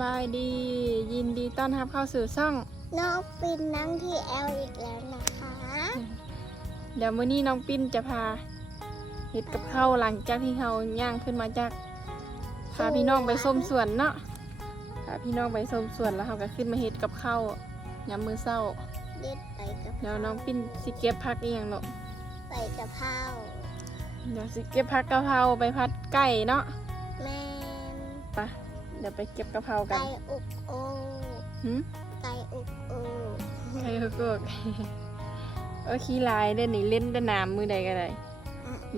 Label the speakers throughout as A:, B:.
A: บายดี ยินดีต้อนรับเข้าสู่ช่อง
B: น้องปินนั่งที่แอลอีกแล้วนะคะ
A: เดี๋ยวมื้อนี้น้องปิ้นจะพาเฮ็ดกับข้าวหลังจากที่เราย่างขึ้นมาจากพาพี่น้องไปส้มสวนเนาะพาพี่น้องไปส้มสวนแล้วเราก็ขึ้นมาเฮ็ดกับข้าวยามมื้อเช้า
B: เด็ดไปกับ
A: เดี๋ยวน้องปิ้นสิเก็บผักอีหยังเนาะ
B: ไปกับเพรา
A: เดี๋ยวสิเก็บผักกะเพราไปผัดไก่เนาะ
B: แม่น
A: ไป เดี๋ยวไปเก็บกะเพรากั
B: ไก่
A: น
B: อุกโอ
A: หืม
B: ไก่อุกโอ
A: ไก่ก็เออขี้ลายเด้อนี่เล่นแต่น้ำมือใดก็ได้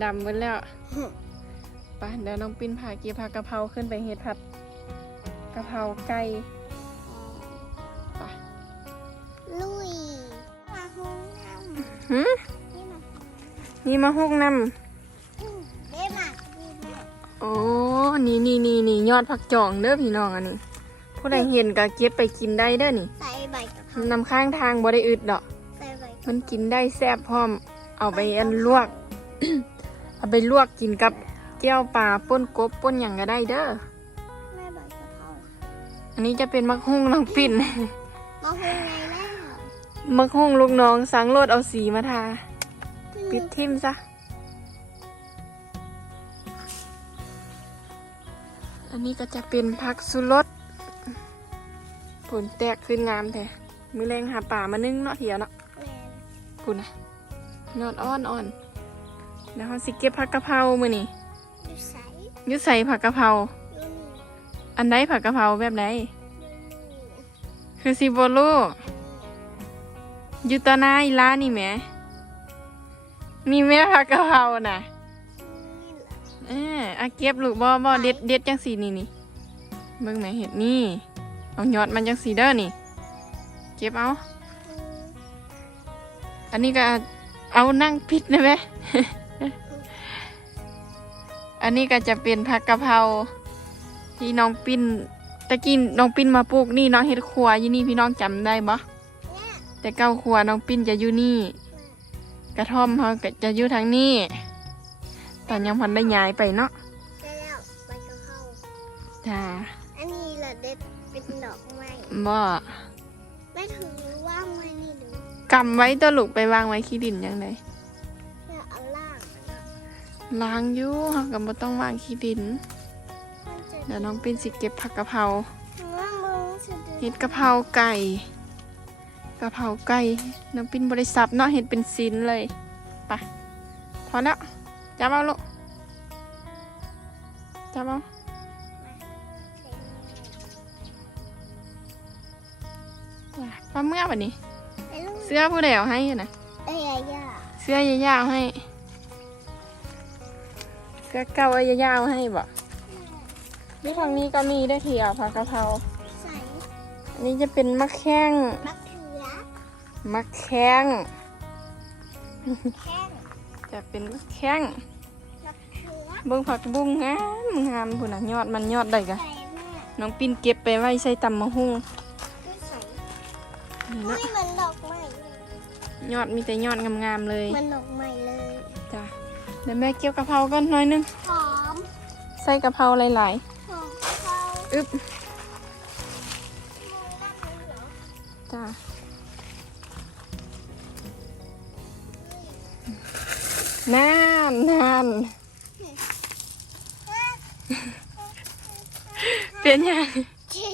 A: ดำหมดแล้วไปเดี๋ยวน้องปิ้นพาเกียร์พากะเพราขึ้นไปเฮ็ดผัดกะเพราไก่ไป
B: ลุยมาห้องน้
A: หืมำ
B: นี่มา
A: นี่มาหกน้
B: อื
A: โอ้นี่นี่นี่นี่ยอดผักจองเด้อพี่น้องอันนี้ ผู้ใดเห็นก็เก็บไปกินได้เด้อนี่
B: ใส่ใบกะเพรานำ
A: ข้างทางบ่ได้อึดดอก
B: ใส่ใบกะเพ
A: มั
B: ราน
A: กินได้แซ่บพร้อม เอาไปอันลวก เอาไปลวกกินกับแก้วปลาป่นกบป่นหยังก็ได้เด้อ
B: แม่ใบกะเพรา
A: อันนี้จะเป็นมักฮุ่งน้องปิ้น
B: มาห้องไงแล้ว
A: มักฮุ่งลูกน้องสังโลดเอาสีมาทา ปิดทิมซะ อันนี้ก็จะเป็นผักสุรสผลแตกขึ้นงามแท้มือแรงหาป่ามานึ่งเนาะเถียวเนาะ
B: แม่น
A: คุณนะนอนอ้อนอ่อนแล้วเขาสิเก็บผักกะเพรามือนี่
B: อยู่ใส่
A: อยุใส่ผักกะเพรา
B: อยู่นี่
A: อันใดผักกะเพราแบบไหน
B: อยู่นี่
A: คือซิโบโลอยู่ตอนหน้าอีร้านนี่แหมนี่แม่ผักกะเพราน่ะ
B: นี่ เหรอ
A: เอออาเก็บลูกบ่บ่เด็ดเด็ดจังสีนี่นี่เบิ่งแหม่เห็ดนี่ เอายอดมันจังสีเด้อนี่ เก็บเอา
B: อืม
A: อันนี้ก็เอานั่งพิษนะแม่อันนี้ก็จะเป็นผักกะเพราที่น้องปิ้นตะกี้น้องปิ้นมาปลูกนี่น้องเฮ็ดครัวอยู่นี่พี่น้องจำได้บ่
B: เนี่ย
A: แต่เก้าครัวน้องปิ้นจะอยู่นี่ กระท่อมเขาก็จะอยู่ทางนี้ ตอนยังพันได้ย้ายไปเนาะ
B: ได้แล้วใบกะเพรา
A: จ้า
B: อันนี้แหละเด็ดเป็นดอกไม้
A: บ่
B: ไม่ถือว่างไว้นี่ดู
A: กำไว้ตัวลูกไปวางไว้ขี้ดินยังไง
B: เพื่อเอาล่างมันอะ
A: ล้างอยู่เขาก็บ่ต้องวางขี้ดิน
B: มันจะ
A: เดี๋ยวน้องปิ้นสิเก็บผักกะเพรา
B: ว่ามึงจะดู
A: เห็ดกะเพราไก่กะเพราไก่น้องปิ้นบริสับเนาะเห็ดเป็นชิ้นเลยไปพอแล้ว จับเอาลูกจับเอาอะป้าเมื่อวันนี้
B: ไอ้ลูก
A: เสื้อผู้ใดเอาให้นะ
B: ไอ้ยาย่า
A: เสื้อยาวๆให้ เสื้อเก่าเอายาวๆให้บ่ที่ทางนี้ก็มีได้วยเทียวผักกะเพรา
B: ใส่
A: อันนี้จะเป็นมะแข้ง
B: มะเขือ
A: มะแข้ง
B: แข้ง
A: จะเป็นมะแข้ง
B: มะ เขือ
A: เบิ่งผักบุ้งงามงามพุ่นน่ะยอดมันยอดได้กะ
B: ใส่แม่
A: น้องปิ้นเก็บไปไว้ใส่ตำมะฮุ่ง
B: ก็ใส่
A: นี่
B: ไม่
A: เนาะ
B: เหมือนดอกไม้เลย
A: ยอดมีแต่ยอดงามๆเลย
B: เหมันดอกไม้เลย
A: จ้ะเดี๋ยวแม่เกี่ยวกะเพรากันหน่อยนึง
B: หอม
A: ใส่กะเพราหลาย
B: หอมเข้า
A: ๆอึ๊บ
B: มือนั่นเลยเหรอ
A: จ้ะนานนาน เป็นหยัง
B: เจ๊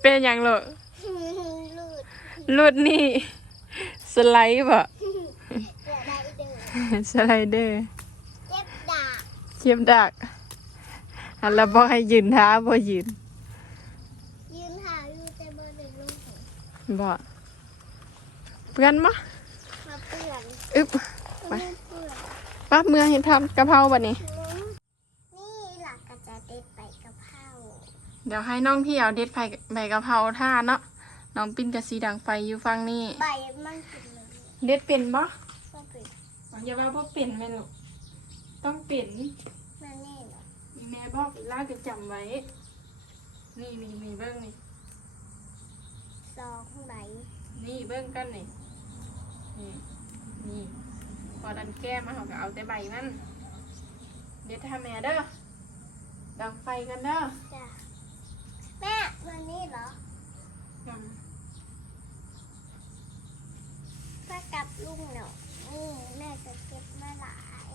A: เป็นหยังเหรอ
B: ลูด
A: รุดนี่สไลด์บ่
B: เดี๋ยวได้เดิน
A: สไลเดอร์
B: เจ็บดาบ
A: เทียบดักอันละบอกให้ยืนท้าบ่ยืน
B: ยืนหาอยู่แต่เบอร์หนึ่งลงหัว
A: บ่เพื่อนมะ
B: มาเปื่อน
A: อึ๊บ
B: ไม่เปื่อน
A: ป้าเมืองเห็นทำกะเพราบัดนี้
B: นี่หลักกระจะเด็ดไปกะเพรา
A: เดี๋ยวให้น้องพี่เอาเด็ดไผ่ใบกะเพราท่าเนาะน้องปิ้นกับสีดังไฟอยู่ฟังนี่
B: ใบมันเป็นเลย
A: เด็ดเป็นบ่
B: มันเป็น
A: อย่าว่าบ่เป็นแม่ลูกต้องเป็น
B: มันนี่เหรอ
A: แม่บอกล่าจะจำไว้ นี่นี่นี่เบิ้งนี่
B: สองใบ
A: นี่เบิ้งกันนี่นี่นี่พอดันแก้มาเขาก็เอาแต่ใบมันเด็ดท่าแม่เด้อใบดังไฟกันเด้อ
B: จ้ะแม่ วันนี้เหรอ
A: ดัง
B: ถ้ากับลุงเนาะนี่แม่จะเก็บมาหลาย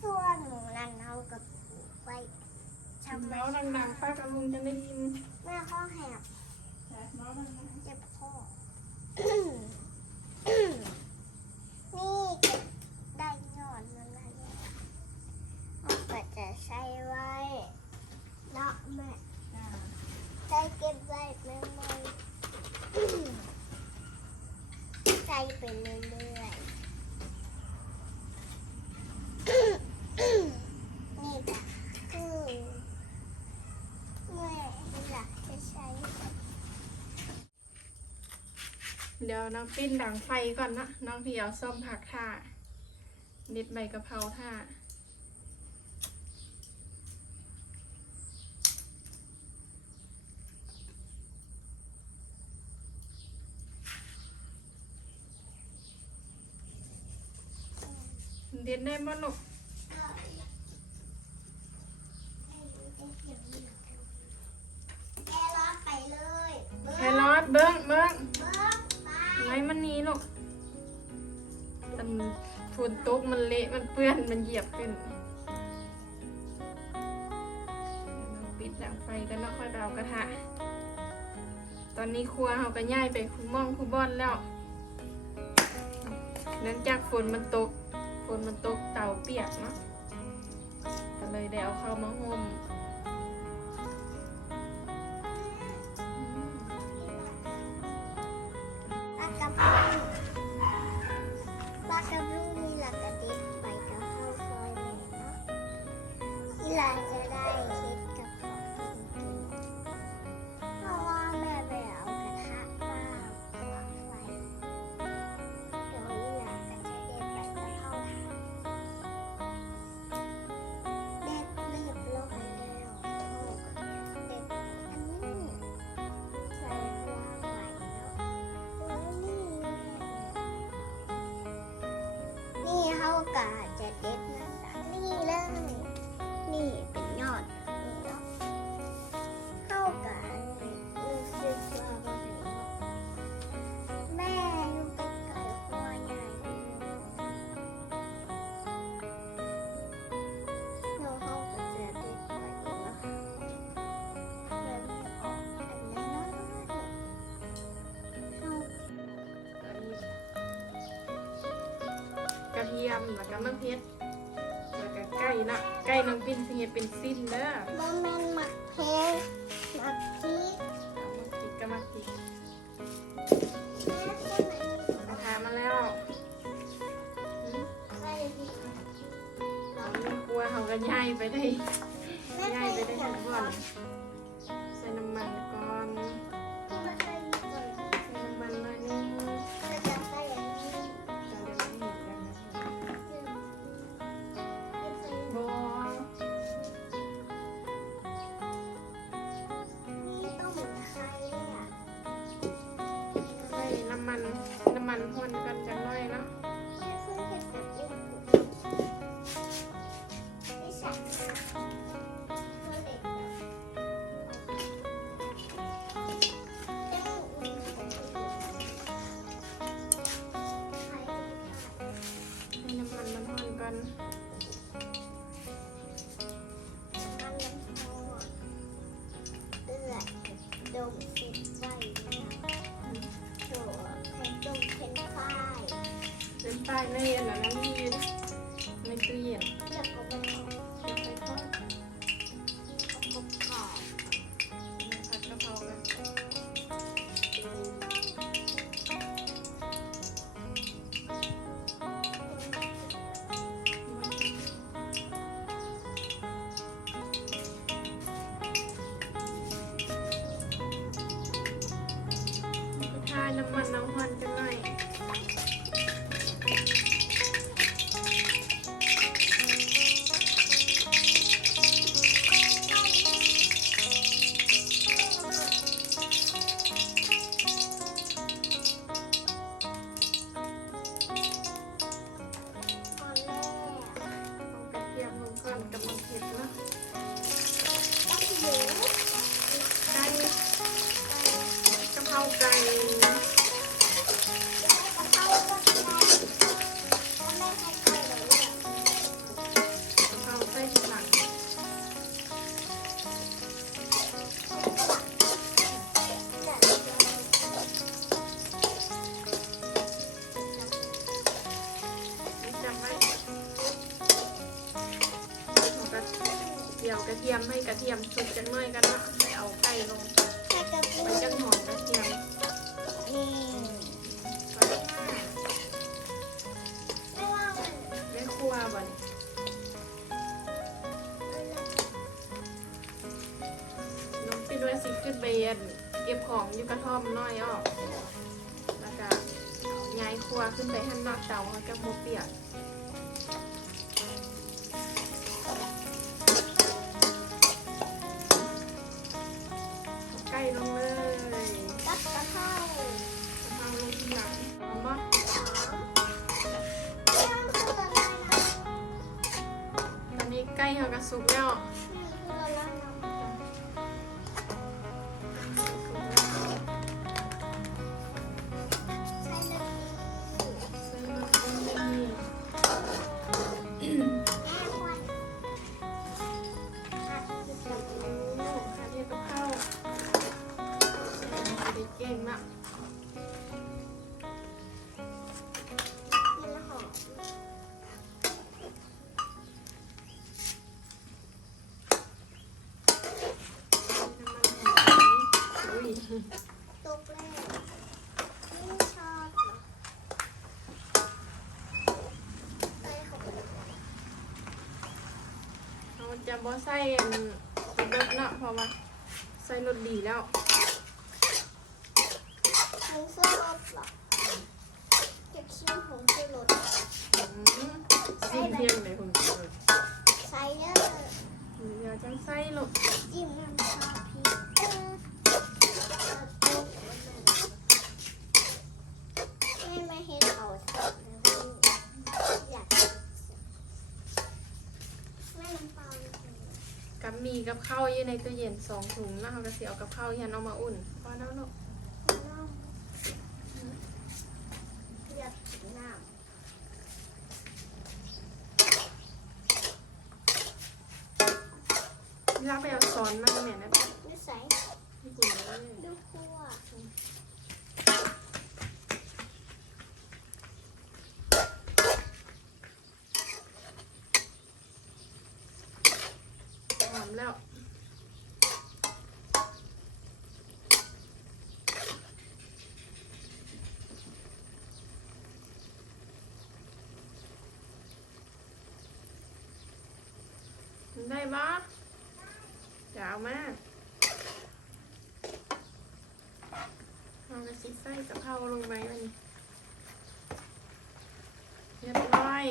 B: ส่วนหนูนั่นเอากับไว้ทำไม
A: เมาส์ดังๆป้ากับลุงจะได้ยิน
B: แม่ข้อแหบ
A: แต่เมาส์ดัง
B: เจ็บคอ นี่เก็บได้ยอดมันมาเนี่ยเอาก็จะใช้ไว้เนาะแม่
A: ๆจ้า
B: ใช้เก็บไว้ไม่ไม่ ใช้ ไปเรื่อยๆ นี่ก็คือแม่หลักจะใช้
A: เดี๋ยวน้องปิ้นดังไฟก่อนนะ น้องพี่เอาส้มผักท่านิดใบกะเพราท่าเด็ดได้บ่ลูก
B: แกรอดไปเลยเบิ้
A: แครอทเบิ้งเบิ้ง
B: เบิ้งไป
A: ไว้มันนี้ลูกมันฝุ่นตกมันเละมันเปื้อนมันเหยียบขึ้นปิดดังไฟกันแล้วค่อยไปเอากระทะ ตอนนี้ครัวเขาก็ย้ายไปคุมองคุบอนแล้วเนื่องจากฝนมันตก ฝนมันตกเตาเปียกเนาะก็เลยได้เอาเข้ามา
B: ห่ม เที
A: ยมแล้วก็มะเขือแล้วก็ไก่นะไก่น้องปิ้นสิเฮ็ดเป็นสิ้นเด้อ
B: บ่แม่นหมักเพงหมักพริก
A: เอามาติดก็มาติด
B: แม่คนไหน
A: กระทะมาแล้วอืม
B: ใส่พริก
A: ตอนนี้ครัวเขาก็ย้ายไปได้
B: แม่
A: ย้า
B: ใส่
A: ยไป
B: พ
A: ได้
B: ริก
A: ทั้ง
B: ก่
A: วั
B: อน
A: ดเลื
B: อดดมติดไว้นะโถให้ดมเป็นฝ้าย
A: เป็นป้ายในอันนั้นน้ำยืนใน น้ำ
B: มันน้อ
A: งพรกันหน่อยกับมังเผ็ดเนาะได้กะ
B: เพรา
A: ไก่ ม่ครัวบ่นน้องปิดไว้สิขึ้นไปเย็นเก็บของอยู่กระท่อมน้อยออกแล้วก็ย้ายครัวขึ้นไปให้นอกเตาเขาจะโมเปีย
B: ก ใก
A: ล้เขากระซุกแล้ว
B: ตกแล้วไม่ชอบเหรอใส่เข้าไป
A: เราจะบ่ใส่อันเบิดเนาะเพราะว่าใส่รถดีแล้ว
B: ผงชูรสเหรอเก็บชิ้นผงชูรส
A: อืมสิ้นเพียงเลยคุณเออ
B: ใส่เด้อ
A: เดี๋ยวจังใส่ลูก
B: จิ้มน้ำชาพริกเออเอาตุ๊กมันให้มาเฮ็ดเอาสดเลยอยากกินแม่น้ำเปล่านิดนึง
A: กับ มีกับข้าวอยู่ในตู้เย็นสองถุงแล้วเราก็เสิเอากับข้าวยันเอามาอุ่นพอแล้วลูก
B: น้ำอยากกินน้ำ
A: ลากไปเอาซ้อนมาแม่นะ
B: นิสัย
A: นี่คุณเลย
B: ดูคั่ว
A: หอมแล้ว ได้บ่จะเอามากเราจะซิไส้กะเพราลงไปมันเรียบร้อย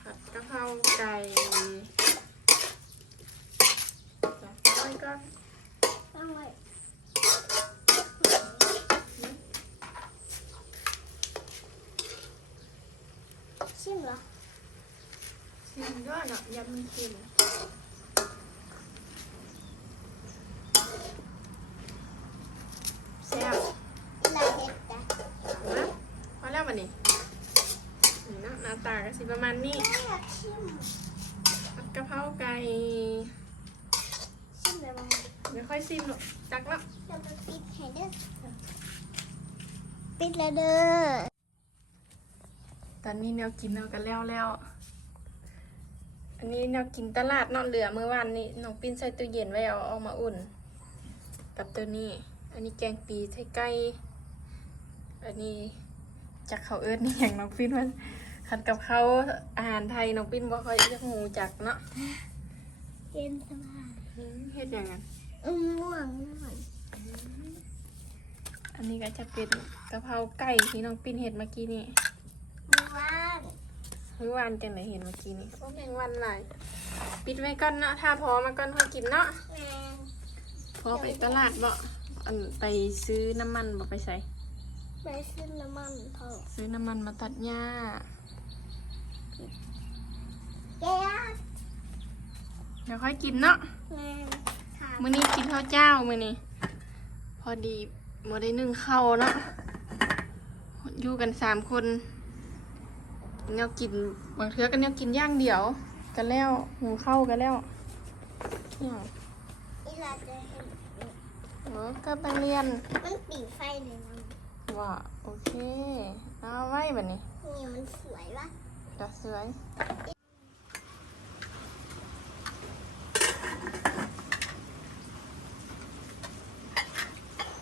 A: ผัดกะเพราไก่จัดไว้ก่อน
B: ต้องเลยชิมเหรอ
A: ชิม ด้วยเนาะยำมีเค็มแซ่บ
B: เวลาเฮ็ดจ้ะ
A: นะพอแล้ววันนี้นี่เนาะหน้าตาก็สิประมาณนี้
B: แม่อยากชิม
A: ผัดกะเพราไก่
B: ชิมเลยมั้ง
A: ไม่ค่อยซิมหรอกจักละ
B: จะไปปิดให้เด้อปิดแล้วเด้อ
A: ตอนนี้แนวกินเรากันแล้วแล้ว อันนี้แนวกินตลาดเนอนเหลือเมื่อวานนี้น้องปิ้นใส่ตู้เย็นไว้เอาเอามาอุ่น กับตัวนี้ อันนี้แกงปีไทยไก่อันนี้จากเขาเอิ้นนี่อย่างน้องปิ้นว่าขัดกับเขาวอาหารไทยน้องปิ้นบ่ค่อยจะหูจักเนาะ
B: เย็นสบาย
A: อืมเฮ็ดอย่างนั้น
B: อืมม่วงหน่อย
A: อันนี้ก็จะเป็นกะเพราไก่ที่น้องปิ้นเห็ดเมื่อกี้นี่
B: ม่วง
A: เมื่อวานจังไหนเห็นเมื่อกี้นี่โอ้แมงวันหลายปิดไว้ก่อนเนาะถ้าพอมาก่อนค่อยกินเนาะ
B: แมง
A: พอไปตลาดบ่อันไปซื้อน้ำมันบ่ไปใส่
B: ไปซื้อน้ำมันเถอะ
A: ซื้อน้ำมันมาตัดหญ้า
B: แก้ว
A: เดี๋ยวค่อยกินเนาะ
B: แมงขา
A: มื้อนี้กินข้าวเจ้ามื้อนี้พอดีบ่ได้นึ่งข้าวเนาะอยู่กันสามคน แนวกินบางเทื่อก็แนวกินอย่างเดียวกันแล้วหุงข้าวกันแล้วเนี่ย
B: อีหลาจะเห็น
A: อ๋อก็ไปเรียน
B: มันปีไฟเลยมั้ง
A: อว่าโอเคเอาไว้แบบนี้
B: นี่มันสวยปะ
A: จะสวย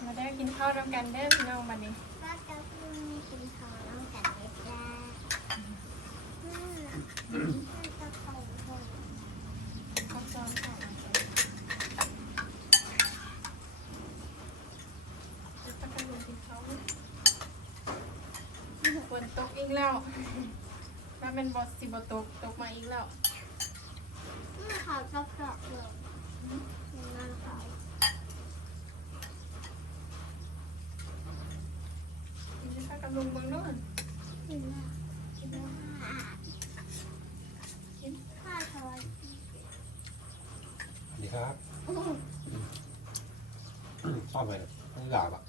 A: มาได้กินข้าวร่วมกันเด้อพี่น้องบันนี้
B: ปลากระพงมีกินทองน้องกันเล็ดแรกอื
A: ฝนตกอีกแล้วถ้าเป็นบอสสิบตก ตกมาอีกแล้ว
B: อืมขาวกระเพาะเลย
C: ครับ
B: อืม
C: ชอบไหมต้องหลาบอะ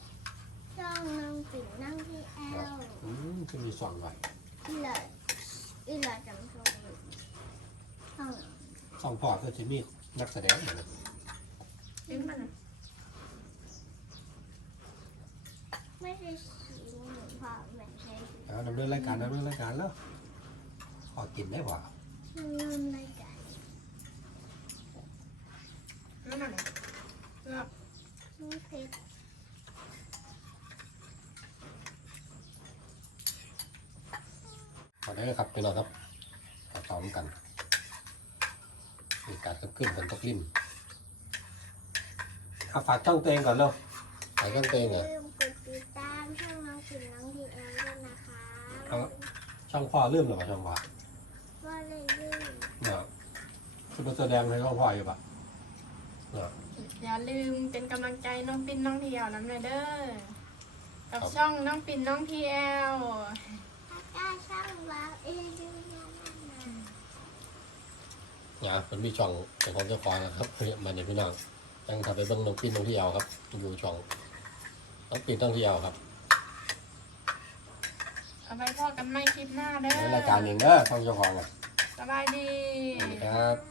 B: ช่องนั่งปิ่นนั่งที่แอล
C: อืมจะมีสองไหว
B: อีหลาอีหลาจำทรงอยู่ช่อง
C: สองพอก็จะมีนักแสดงเหมือนกัน
A: กินมันน่ะ
B: ไม่ใช่สีเหมือนพ่อเหมือนใช้สี
C: เอาดำเนินรายการดำเนินรายการแล้วขอกินได้ป่ะ
B: มันเริ่มรายการ
A: นั่นน่ะเลือก
B: น้องเพชร
C: ขอได้เลยครับพี่น้องครับขอซ้อมกันมีการขึ้นขึ้นกันตกลิ่มเอาฝากช่องตัวเองก่อนเร็วฝากช่องตัวเองเหรอ
B: ลืมกดติดตามช่องน้องปิ่นน้องทีแอลด้วยนะคะ
C: เอาช่องพ่อเริ่มหรือเปล่าช่องพ่อ
B: ว่าเลยลืม
C: เนี่ยคือเป็นแสดงให้ช่องพ่ออยู่ปะเนี่ย
A: อย่าลืมเป็นกำลังใจน้องปินน้องทีเอลน้ำหน่อยเด้อกับช่องน้องปินน้องทีเอล
B: ถ้ากล้าช่างว้าวเอดูยานานา
C: เนี่ยมันมีช่องเป็นของเจ้าของนะครับเนี่ยมันเนี่ยพี่น้องยังทำไปเบิ้งน้องปิ้นน้องที่เอาครับ อยู่ช่องน้องปิ้นน้องที่เอาครับ
A: เอาไปพ่อกันไม่คลิปหน้าเด้อ
C: ในรายการเองเด้อช่องเจ้าของอะ
A: สบายดี
C: สวัสดีครับ